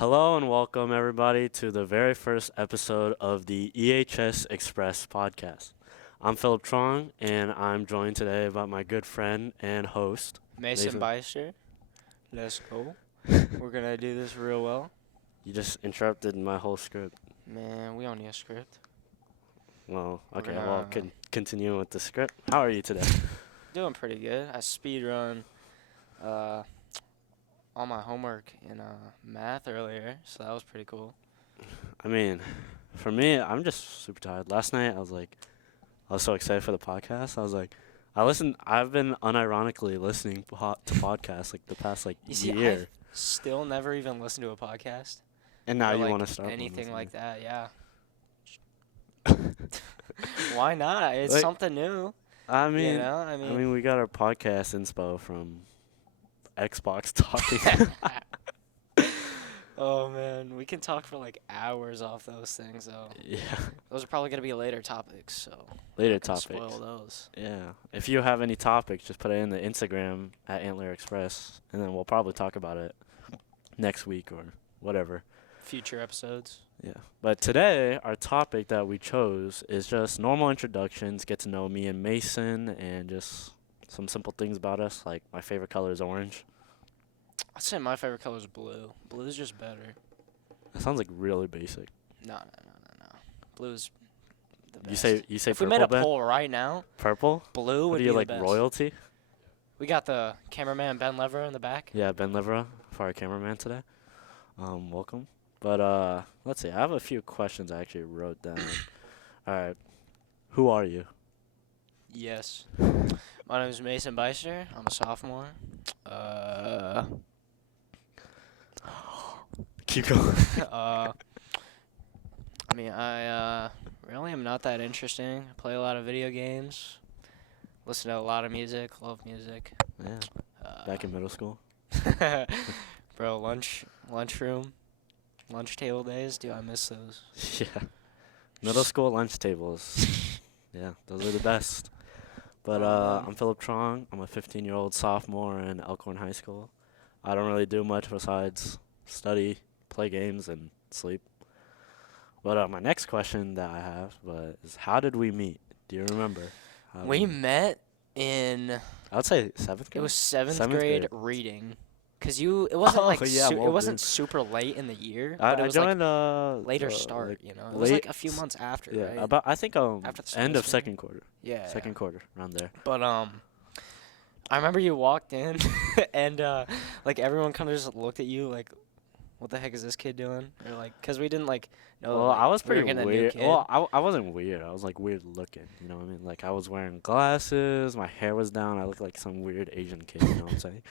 Hello and welcome everybody to the very first episode of the EHS Express podcast. I'm Philip Trong and I'm joined today by my good friend and host, Mason Mason. Beister. Let's go. We're gonna do this real well. You just interrupted my whole script. Man, we don't need a script. Well, We're okay, gonna continue with the script. How are you today? doing pretty good. I speed run all my homework in math earlier, so that was pretty cool. I mean, for me, I'm just super tired. Last night, I was so excited for the podcast. I've been unironically listening to podcasts like the past You see, year. I've still never even listened to a podcast. And now or, you like, want to start anything like that? that, yeah. Why not? It's Like, something new. I mean, I I mean, mean, we got our podcast inspo from Xbox talking. oh man, we can talk for like hours off those things though. Yeah, Those are probably gonna be later topics, so later I can topics. spoil those. Yeah, if you have any topics, just put it in the Instagram at Antler Express, and then we'll probably talk about it next week or whatever. Future episodes. Yeah, but today our topic that we chose is just normal introductions, get to know me and Mason, and just some simple things about us. Like my favorite color is orange. I'd say my favorite color is blue. Blue's just better. That sounds like really basic. No. Blue's the best. You say If we purple, made a Ben? poll right now, Purple? blue What would are be you the like best. royalty? We got the cameraman Ben Lever in the back. Yeah, Ben Livera for our cameraman today. Welcome. But let's see. I have a few questions I actually wrote down. All right. Who are you? Yes. My name is Mason Beister. I'm a sophomore. Keep going. I mean, I really am not that interesting. I play a lot of video games. Listen to a lot of music. Love music. Yeah. Back in middle school. Bro, lunchroom, lunch table days. Dude, I miss those. Yeah. Middle school lunch tables. Yeah, those are the best. But Oh, man. I'm Philip Trong. I'm a 15-year-old sophomore in Elkhorn High School. I don't really do much besides study, play games, and sleep. But my next question that I have is how did we meet? Do you remember? How We did met in I would say 7th grade. it was seventh Seventh grade grade. reading, cause it wasn't Oh, like yeah, it well, wasn't dude. super late in the year, I, but it I was like joined later the, start. like, It was like a few late months after, yeah, right? about I think After the end of semester? second quarter. Yeah. Second quarter around there. But I remember you walked in, and like everyone kind of just looked at you like, "What the heck is this kid doing?" Or like, cause we didn't like know. Well, that, like, I was we were pretty getting a new weird. kid. Well, I wasn't weird. I was like weird looking. You know what I mean? Like I was wearing glasses. My hair was down. I looked like some weird Asian kid. You know what I'm saying?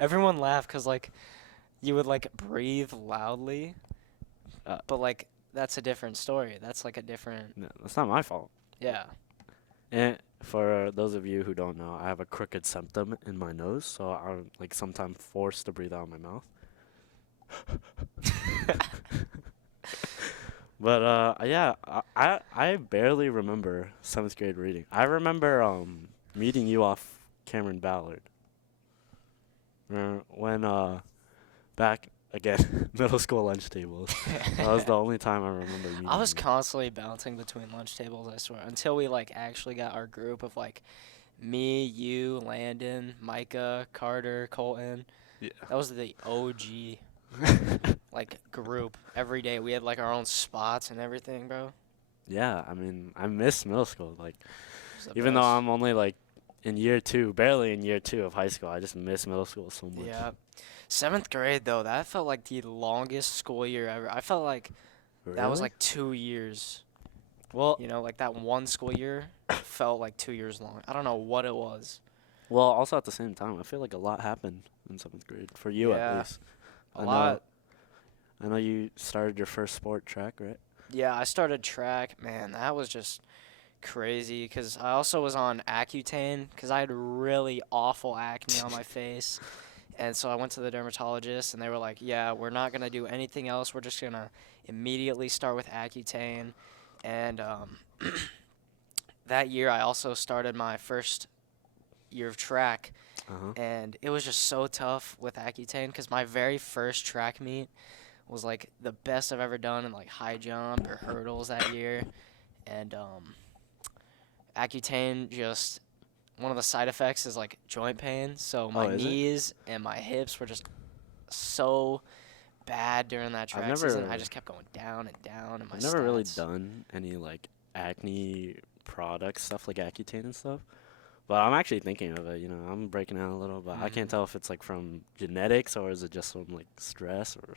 Everyone laughed because like you would like breathe loudly, but like that's a different story. That's like a different. No, that's not my fault. Yeah. And for those of you who don't know, I have a crooked septum in my nose, so I'm like sometimes forced to breathe out of my mouth. But yeah, I barely remember 7th grade reading. I remember meeting you off Cameron Ballard. When back again middle school lunch tables. That was the only time I remember meeting I was you. constantly bouncing between lunch tables, I swear, until we like actually got our group of like me, you, Landon, Micah, Carter, Colton. Yeah. That was the OG like group. Every day we had like our own spots and everything, bro. Yeah, I mean, I miss middle school. Like, It was the even though best. I'm only like in year 2, barely in year 2 of high school, I just miss middle school so much. Yeah. 7th grade though, that felt like the longest school year ever. I felt like that was Really? like 2 years. Well, Like that one school year felt like 2 years long. I don't know what it was. also at the same time, I feel like a lot happened in 7th grade for you Yeah. at least. A lot. I know you started your first sport, track, right? Yeah, I started track. Man, that was just crazy because I also was on Accutane because I had really awful acne on my face. And so I went to the dermatologist and they were like, yeah, we're not going to do anything else. We're just going to immediately start with Accutane. And that year I also started my first year of track. Uh-huh. And it was just so tough with Accutane because my very first track meet was like the best I've ever done in like high jump or hurdles that year. And Accutane, just one of the side effects is like joint pain. So Oh, my is it? knees and my hips were just so bad during that I've track season. I never just kept going down and down, and my I've never really stats. done any like acne product stuff like Accutane and stuff. But I'm actually thinking of it. I'm breaking out a little, but I can't Mhm. tell if it's like from genetics or is it just from like stress or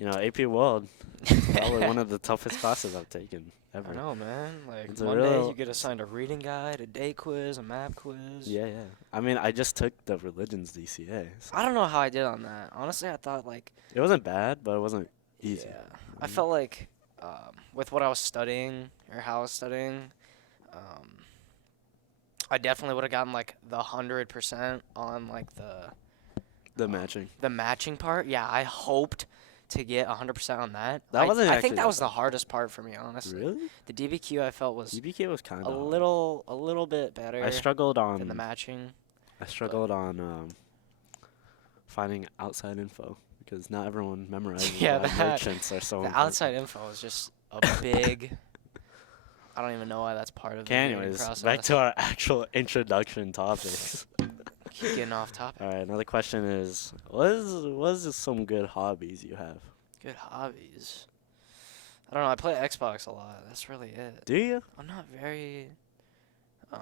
AP World. Probably one of the toughest classes I've taken I ever. know, man. Like It's a Monday, you real get assigned a reading guide, a day quiz, a map quiz. Yeah, yeah. I mean, I just took the religions DCA, so I don't know how I did on that. Honestly, I thought like, it wasn't bad, but it wasn't easy. yeah, I felt like with what I was studying or how I was studying, um, I definitely would have gotten like the 100% on like The matching. the matching part. Yeah, I hoped to get 100% on that. That wasn't I think actually that that was the bad. hardest part for me, honestly. Really? The DBQ I felt was DBK was kind a of hard. little bit better I struggled than the on matching. I But struggled on finding outside info because not everyone memorizes yeah, why merchants are so the important. outside info is just a big. I don't even know why that's part of the Okay, grading anyways, process. back to our actual introduction topics. Keep getting off topic. All right, another question is, what is some good hobbies you have? Good hobbies. I don't know. I play Xbox a lot. That's really it. Do you? I'm not very. Um,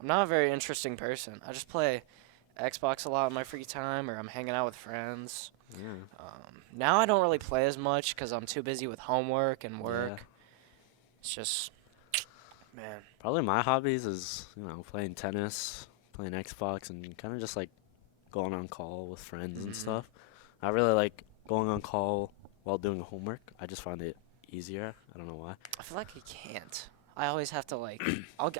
I'm not a very interesting person. I just play Xbox a lot in my free time, or I'm hanging out with friends. Yeah. Now I don't really play as much because I'm too busy with homework and work. Yeah. It's just, man. Probably my hobbies is, playing tennis, playing Xbox, and kind of just like going on call with friends and Mhm. stuff. I really like going on call while doing homework. I just find it easier. I don't know why. I feel like I can't. I always have to like.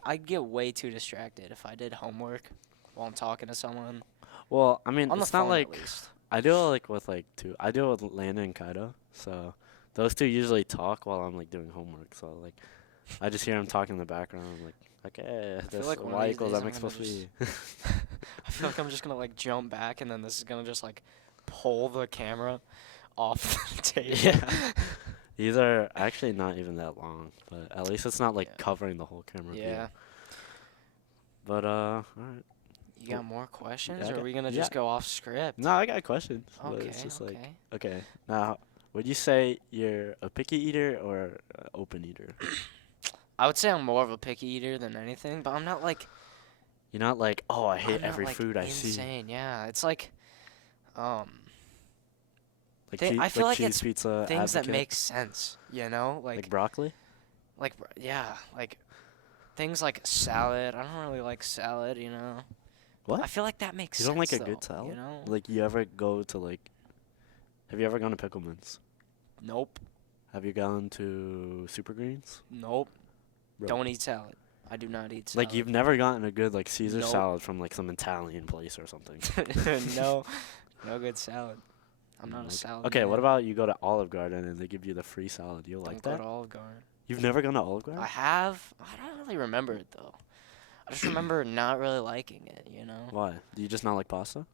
I'd get way too distracted if I did homework while I'm talking to someone Well, I mean, on the it's not phone at like least. I do it like with like two. I do it with Lana and Kaido. So those two usually talk while I'm like doing homework. So like I just hear them talking in the background. I'm like, okay, I feel this like one of y these equals days I'm mx gonna plus just. b. I feel like I'm just gonna like jump back and then this is gonna just like pull the camera off the table. Yeah. These are actually not even that long, but at least it's not like Yeah. covering the whole camera view. Yeah. But alright. You got more questions, Yeah, I or are got- we gonna yeah. just go off script? No, I got questions, but Okay. it's just like Okay. okay. Now, would you say you're a picky eater or open eater? I would say I'm more of a picky eater than anything, but I'm not like. You're not like, oh, I hate I'm not every like food I see. insane. Yeah, it's like. Um. Like I feel like cheese it's pizza things that advocate? make sense, you know? Like broccoli? Yeah, like things like salad. I don't really like salad, you know? What? I feel like that makes You sense. don't like a though, good salad? You know? Like you ever go to like have you ever gone to Pickleman's? Nope. Have you gone to Super Greens? Nope. Bro. Don't eat salad. I do not eat salad. Like you've never gotten a good like Caesar Nope. salad from like some Italian place or something. No good salad. I'm not a Like- salad. Okay, man. what about you go to Olive Garden and they give you the free salad? You Don't like go that? to Olive Garden. You've never gone to Olive Garden? I have. I don't really remember it though. I just remember not really liking it. You know. Why? Do you just not like pasta?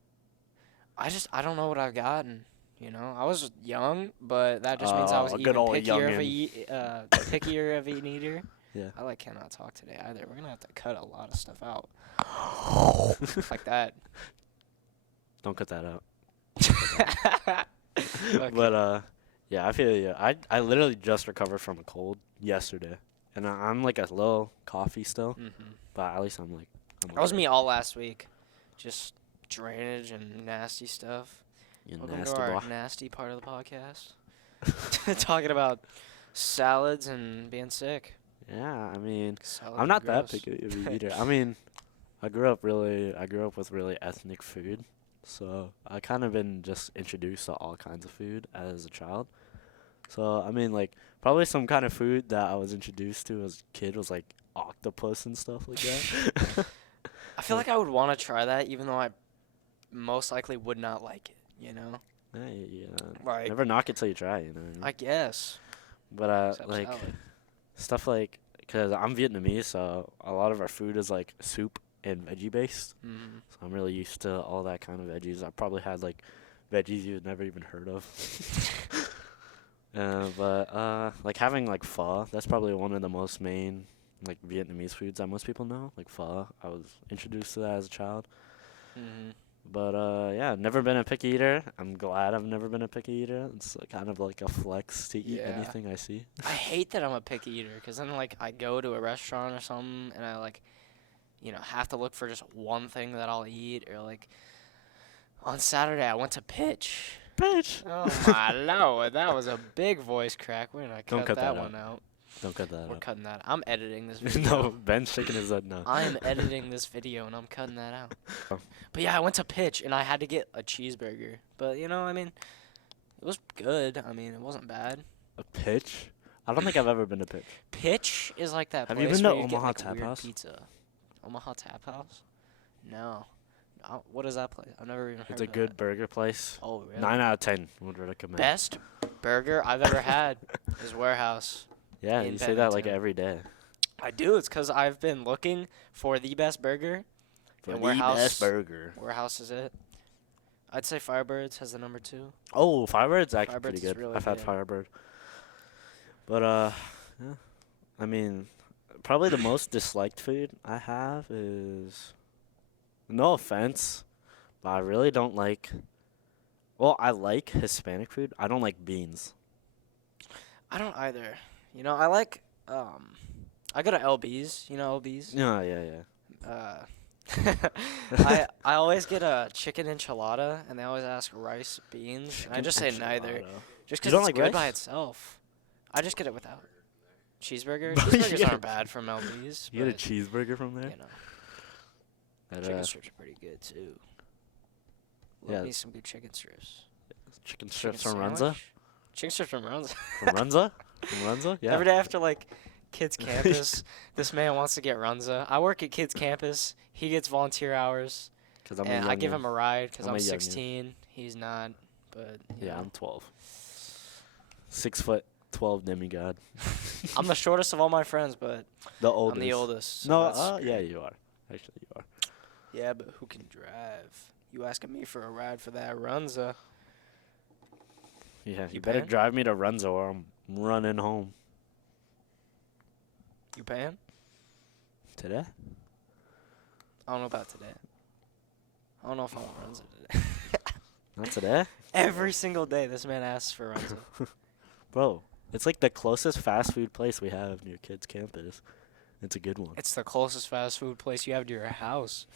I don't know what I've gotten. You know, I was young, but that just means I was Oh, a even good old pickier of an eater. Yeah. I like cannot talk today either. We're gonna have to cut a lot of stuff out. Like that. Don't cut that out. Okay. But yeah, I feel you. I literally just recovered from a cold yesterday, and I'm like a little coffee still, but at least I'm like. That was me all last week. Just drainage and nasty stuff. You Welcome nasty to our boy. nasty part of the podcast. Talking about salads and being sick. Yeah, I mean, Salads I'm are not that gross. picky of a eater. I mean, I grew up with really ethnic food, so I kind of been just introduced to all kinds of food as a child. So I mean, like probably some kind of food that I was introduced to as a kid was like octopus and stuff like that. I feel like I would want to try that, even though I most likely would not like it. You know, Yeah, like never knock it till you try, you know. I guess. But Except like salad. stuff like, cause I'm Vietnamese, so a lot of our food is like soup and veggie based. Mhm. So I'm really used to all that kind of veggies. I probably had like veggies you've never even heard of. But like having like pho, that's probably one of the most main like Vietnamese foods that most people know. Like pho, I was introduced to that as a child. Mhm. But yeah, never been a picky eater. I'm glad I've never been a picky eater. It's kind of like a flex to eat Yeah. anything I see. I hate that I'm a picky eater, cause then like I go to a restaurant or something and I like, have to look for just one thing that I'll eat, or like on Saturday I went to pitch. Bitch. Oh my lord, that was a big voice crack. We're gonna Don't cut cut that that one out. Don't cut that We're out. cutting that. I'm editing this video. No, Ben's shaking his head no. I'm editing this video and I'm cutting that out. Oh. But yeah, I went to pitch and I had to get a cheeseburger. But I mean, it was good. I mean, it wasn't bad. A pitch? I don't think I've ever been to pitch. Pitch is like that Have you place been to where you get Omaha like Tap weird House? pizza. Omaha Tap House? No. What is that place? I've never even heard It's a of good that. burger place. Oh, really? 9 out of 10 would recommend. Best burger I've ever had is Warehouse. Yeah, in you say that like Bennington. every day. I do. It's because I've been looking for the best burger. For And the Warehouse- best burger. Warehouse is it. I'd say Firebirds has the number 2. Oh, Firebird's actually Firebird's pretty is good. really I've had good. Firebird. But yeah. I mean, probably the most disliked food I have is, no offense, but I really don't like. Well, I like Hispanic food. I don't like beans. I don't either. I like I go to LB's. You know LB's? Yeah, yeah, yeah. I always get a chicken enchilada, and they always ask rice, beans, and I just say neither, Enchilada. just You because don't it's like good by rice? itself. I just get it without cheeseburger. But Cheeseburgers yeah. aren't bad from LB's, You get a but cheeseburger from there? That, chicken strips are pretty good too. Love Yeah. me some good chicken strips. chicken Chicken strips from Runza? sandwich? Chicken strips from Runza. From Runza? From Runza? Yeah. Every day after like kids campus, this man wants to get Runza. I work at kids campus. He gets volunteer hours, 'Cause I'm and a I give youngin'. him a ride because I'm I'm a youngin'. 16. He's not, but Yeah, I'm 12. 6'12" demigod. I'm the shortest of all my friends, but The oldest. I'm the oldest. So No, that's yeah, great. you are. Actually, you are. Yeah, but who can drive? You asking me for a ride for that Runza? Yeah, you You better paying? drive me to Runza or I'm running home. You paying? Today? I don't know about today. I don't know if I want Runza today. Not today? Every single day, this man asks for Runza. Bro, it's like the closest fast food place we have near kids' campus. It's a good one. It's the closest fast food place you have to your house.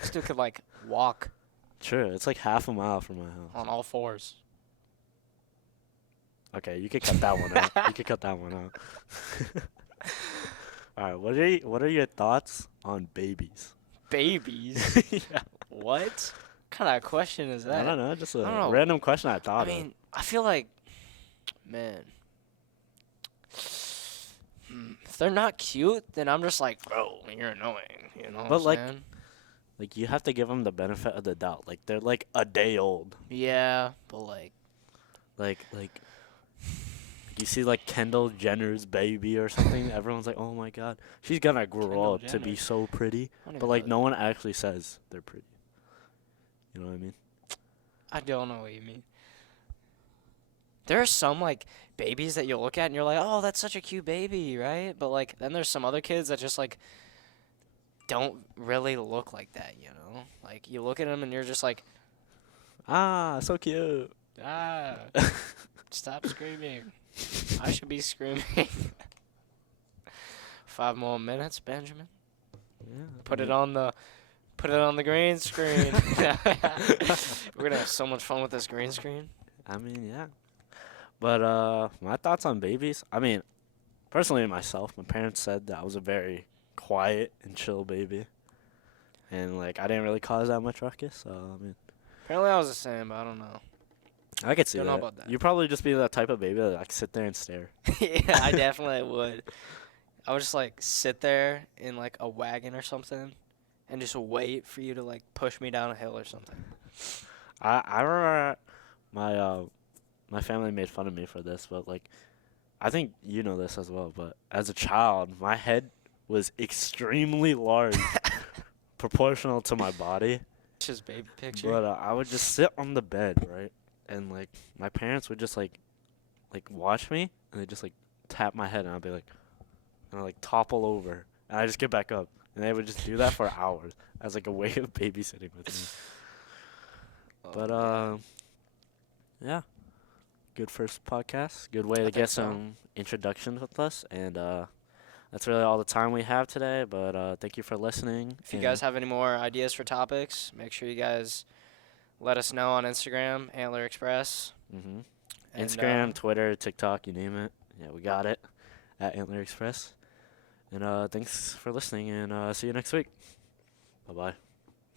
This dude could like walk Sure, it's like half a mile from my house. on all fours. Okay, you could cut that one out. You could cut that one out. All right, what are your thoughts on babies? Babies? Yeah. What kind of question is that? I don't know, just a I don't know. random question I I thought mean, I feel like, man, if they're not cute, then I'm just like, bro, you're annoying. You know what But, I'm like, saying? Like, you have to give them the benefit of the doubt. Like, they're like a day old. Yeah, but like, Like, you see like Kendall Jenner's baby or something. Everyone's like, oh my god, she's gonna grow Kendall up to be Jenner. so pretty. I don't But even like, know no one actually says they're pretty. You know what I mean? I don't know what you mean. There are some like babies that you look at and you're like, oh, that's such a cute baby, right? But like, then there's some other kids that just like don't really look like that, you know? Like, you look at them and you're just like, Ah, so cute. ah, stop screaming. I should be screaming. 5 more minutes, Benjamin. Yeah, Put I it mean, on the green screen. We're gonna have so much fun with this green screen. I mean, yeah. But my thoughts on babies. I mean, personally myself, my parents said that I was a very quiet and chill baby, and like I didn't really cause that much ruckus. So I mean, Apparently I was the same, but I don't know. I could see Don't that. know about that. You probably just be that type of baby that like sit there and stare. Yeah, I definitely would. I would just like sit there in like a wagon or something and just wait for you to like push me down a hill or something. I remember my family made fun of me for this, but like I think you know this as well. But as a child, my head was extremely large, proportional to my body. It's just baby picture. But I would just sit on the bed, right? and like my parents would just like watch me, and they just like tap my head, and I'd be like, and I like topple over, and I just get back up, and they would just do that for hours as like a way of babysitting with me. Oh But man. yeah, good first podcast. Good way I to think get so. some introductions with us, and that's really all the time we have today. But thank you for listening. If you And guys have any more ideas for topics, make sure you guys let us know on Instagram, Antler Express. And Instagram, Twitter, TikTok, you name it. Yeah, we got it at Antler Express. And thanks for listening, and see you next week. Bye bye.